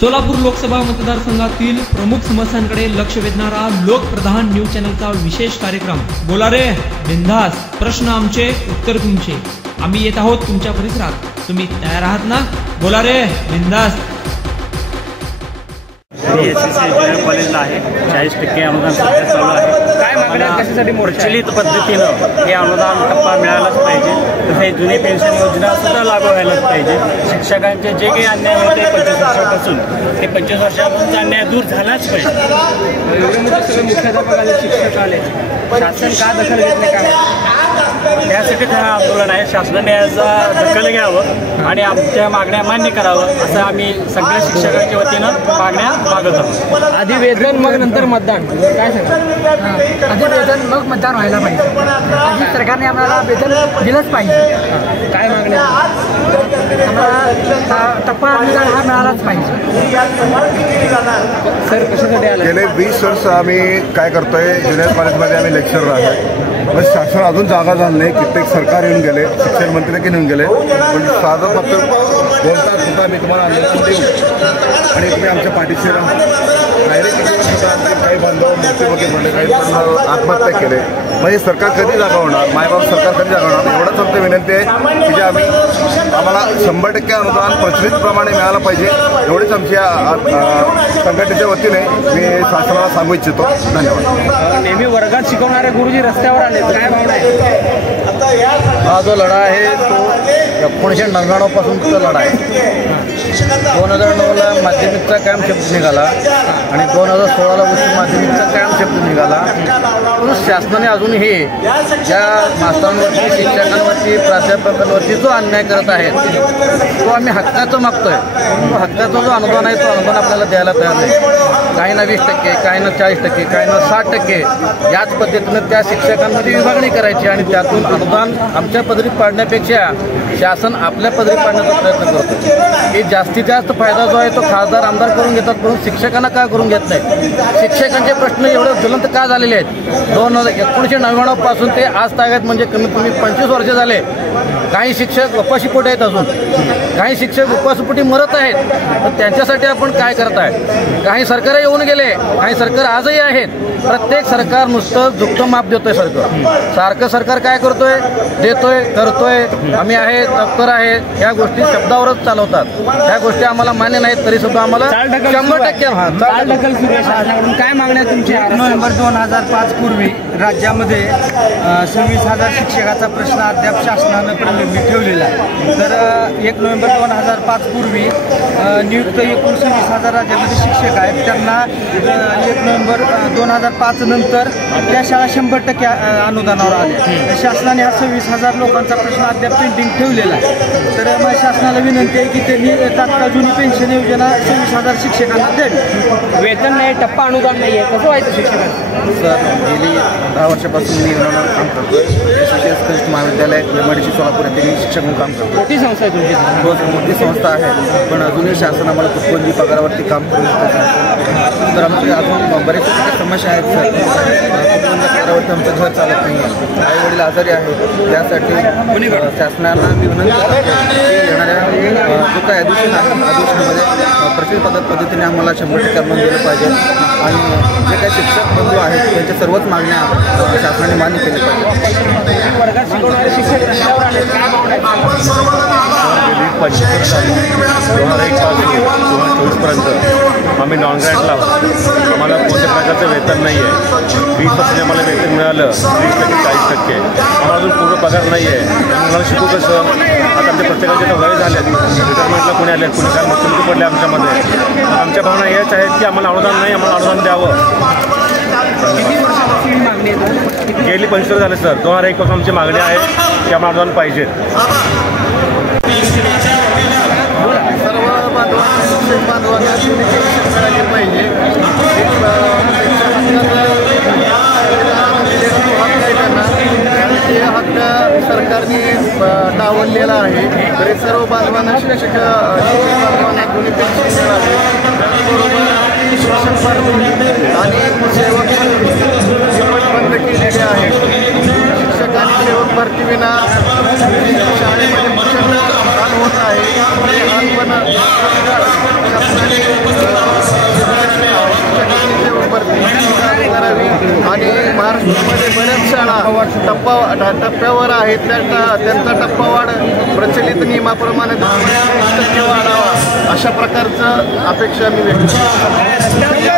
सोलापूर लोकसभा मतदारसंघातील प्रमुख समस्यांकडे लक्ष वेधणारा लोकप्रधान न्यूज चॅनलचा विशेष कार्यक्रम बोला रे बिंदास, प्रश्न आमचे उत्तर तुमचे. आम्ही येत आहोत तुमच्या परिसरात. तुम्ही तयार आहात ना? बोला रे बिंदास. SCC ज्युनियर कॉलेजला आहे. 40% अनुदान सध्या चालू आहे. काय मागण्या कशासाठी प्रचलित पद्धतीनं हे अनुदान टप्पा मिळालाच पाहिजे. तसे जुनी पेन्शन योजना सुद्धा लागू व्हायलाच पाहिजे. शिक्षकांचे जे काही अन्याय होते 25 वर्षापासून ते 25 वर्षापासूनचा अन्याय दूर झालाच पाहिजे. सगळे मुख्याध्यापक आले, शिक्षक आले, शासन का दखल घेत नाही काय? त्यासाठीच हा आंदोलन आहे. शासनाने याचा दखल घ्यावं आणि आमच्या मागण्या मान्य करावं असं आम्ही सगळ्या शिक्षकांच्या वतीनं मागण्या मागत आहोत. आधी वेतन मग नंतर मतदान. काय सांगा? आधी वेतन मग मतदान व्हायला पाहिजे. आधी सरकारने आम्हाला वेतन दिलंच पाहिजे. काय मागण्या? आम्हाला टप्पा अनुदान हा मिळालाच पाहिजे. सर कशासाठी आलं? गेले 20 वर्ष आम्ही काय करतोय, ज्युनियर कॉलेजमध्ये आम्ही लेक्चरर आहे. पण शासन अजून जागा झालं नाही. कित्येक सरकार येऊन गेले, शिक्षण मंत्री देखील येऊन गेले. पण साधं फक्त बोलतात सुद्धा आम्ही तुम्हाला अनुदान देऊ आणि तुम्ही आमच्या पाठीशी राहा. डायरेक्ट काही बांधव मृत्यूमुखी पडले, काही आत्महत्या केले. मग हे सरकार कधी जागा होणार? मायबाप सरकार कधी जागा होणार? एवढंच आमची विनंती आहे की जे आम्हाला 100% अनुदान प्रचलितप्रमाणे मिळालं पाहिजे. एवढीच आमच्या संघटनेच्या वतीने मी शासनाला सांगू इच्छितो. धन्यवाद. नेहमी वर्गात शिकवणारे गुरुजी रस्त्यावर आले, काय भावना आहे? हा जो लढा आहे तो 1999 पासूनचा लढा आहे. 2009ला माध्यमिकचा कायम शब्द निघाला आणि 2016ला उच्च माध्यमिकचा कायम शब्द निघाला. पण शासनाने अजूनही ज्या मास्तरांवरती, शिक्षकांवरती, प्राध्यापकांवरती जो अन्याय करत आहेत तो आम्ही हक्काचं मागतोय. तो हक्काचा जो अनुदान आहे तो अनुदान आपल्याला द्यायला तयार नाही. काही ना 20%, काही ना 40%, काही ना 60%, याच पद्धतीनं त्या शिक्षकांमध्ये विभागणी करायची आणि त्यातून अनुदान आमच्या पदरी पाडण्यापेक्षा शासन आपल्या पदरी पाडण्याचा प्रयत्न करतो. की जास्तीत जास्त फायदा जो आहे तो खासदार, आमदार करून घेतात, म्हणून शिक्षकांना का करून घेत नाही? शिक्षकांचे प्रश्न एवढे ज्वलंत का झालेले आहेत? 1999 पासून ते आज तागायत, म्हणजे कमीत कमी 25 वर्ष झाले. काही शिक्षक उपाशीपोटी आहेत, अजून काही शिक्षक उपाशीपोटी मरत आहेत. तर त्यांच्यासाठी आपण काय करत आहे? काही सरकार येऊन गेले, काही सरकार आजही आहेत. प्रत्येक सरकार नुसतं झुकतं माप देतोय. सारखं सरकार काय करतोय? देतोय, करतोय, आम्ही आहे, दप्तर आहे, ह्या गोष्टी शब्दावरच चालवतात. ह्या गोष्टी आम्हाला मान्य नाहीत. तरी सुद्धा आम्हाला 100% चालढकल सुरू आहे शासनाकडून. काय मागण्या तुमच्या? नोव्हेंबर 2005 पूर्वी राज्यामध्ये 26,000 शिक्षकाचा प्रश्न अद्याप शासनानं प्रलंबित ठेवलेला आहे. तर 1 नोव्हेंबर 2005 पूर्वी नियुक्त एकूण 26,000 राज्यामध्ये शिक्षक आहेत. त्यांना 1 नोव्हेंबर 2005 नंतर त्या शाळा 100% अनुदानावर आल्या. शासनाने हा 26,000 लोकांचा प्रश्न अद्याप पेंडिंग ठेवलेला आहे. तर मग शासनाला विनंती आहे की त्यांनी तात्काळ जुनी पेन्शन योजना 26,000 शिक्षकांना द्यावी. वेतन नाही, टप्पा अनुदान नाही आहे, कसं व्हायचं शिक्षकांचं? सर, गेली 10 वर्षापासून मी काम करतोय. SCC महाविद्यालय MIDC सोलापूर येथे शिक्षक म्हणून काम करतो. मोठी संस्था आहे तुमची? रोज मोठी संस्था आहे, पण अजूनही शासन आम्हाला तुटपुंजी पगारावरती काम करून देतं. तर आमचे अजून बरेच समस्या आहेत सर. तुटपुंजी पगारावरती आमचं घर चालत नाही आहे. आई वडील आजारी आहेत. त्यासाठी शासनाला मी विनंती करतो की येणाऱ्या जो काय अधिवेशनामध्ये प्रचलित पद्धतीने आम्हाला 100% अनुदान दिलं पाहिजे आणि जे काही शिक्षक बंधू आहेत त्यांच्या सर्वच मागण्या शासनाने मान्य केल्या पाहिजे. वर्गात शिकवणारे शिक्षक रस्त्यावर आले, काय भावना आहे? 2001 पासून 2024पर्यंत आम्ही नॉन ग्रँटला आहोत. आम्हाला कोणत्या प्रकारचं वेतन नाही आहे. 20% आम्हाला वेतन मिळालं, 20%, 40%. आम्हाला अजून पूर्ण पगार नाही आहे. आम्हाला शिकू कसं? आता आमच्या प्रत्येकाचे वय झाले, रिटायरमेंटला कोणी आले, कोणी काय मृत्युमुखी पडले आमच्यामध्ये. आमच्या भावना हेच आहेत की आम्हाला अनुदान नाही, आम्हाला अनुदान द्यावं. गेली 25 वर्ष झाले सर. 2001 पासून आमची मागणी आहे की आम्हाला अनुदान पाहिजे. सर्व बांधवांना मिळाली पाहिजे. हे हक्क सरकारने डावललेला आहे. तरी सर्व बांधवांना शिक्षक बांधवांना दोन्ही पेन्शन मिळावे. त्याचबरोबर शिक्षक आणि सेवक बंद केलेले आहे. शिक्षक आणि सेवक भरतीविना शाळेमध्ये शिक्षण होत आहे. पण शासनाने टप्प्यावर आहेत त्यांचा टप्पावाढ प्रचलित नियमाप्रमाणे 20% वाढावा अशा प्रकारचं अपेक्षा मी व्यक्त करतो.